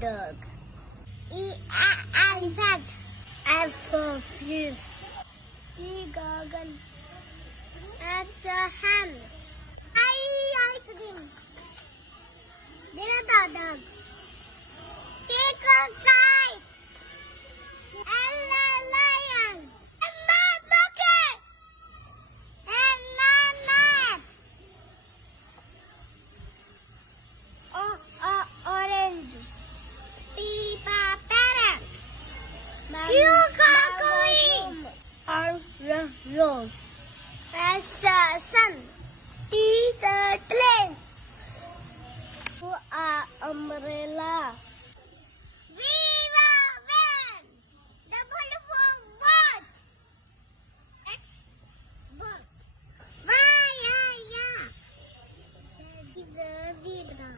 dog. Elephant. F for fish. Gargle. H a hen. Ice cream. Dog. Take a kite. L a lion. M a bucket. N a mat. O a orange. P for parrot. Q for R rose. S sun. T the train. U umbrella. V for van. W for watch. X box. Y the zebra.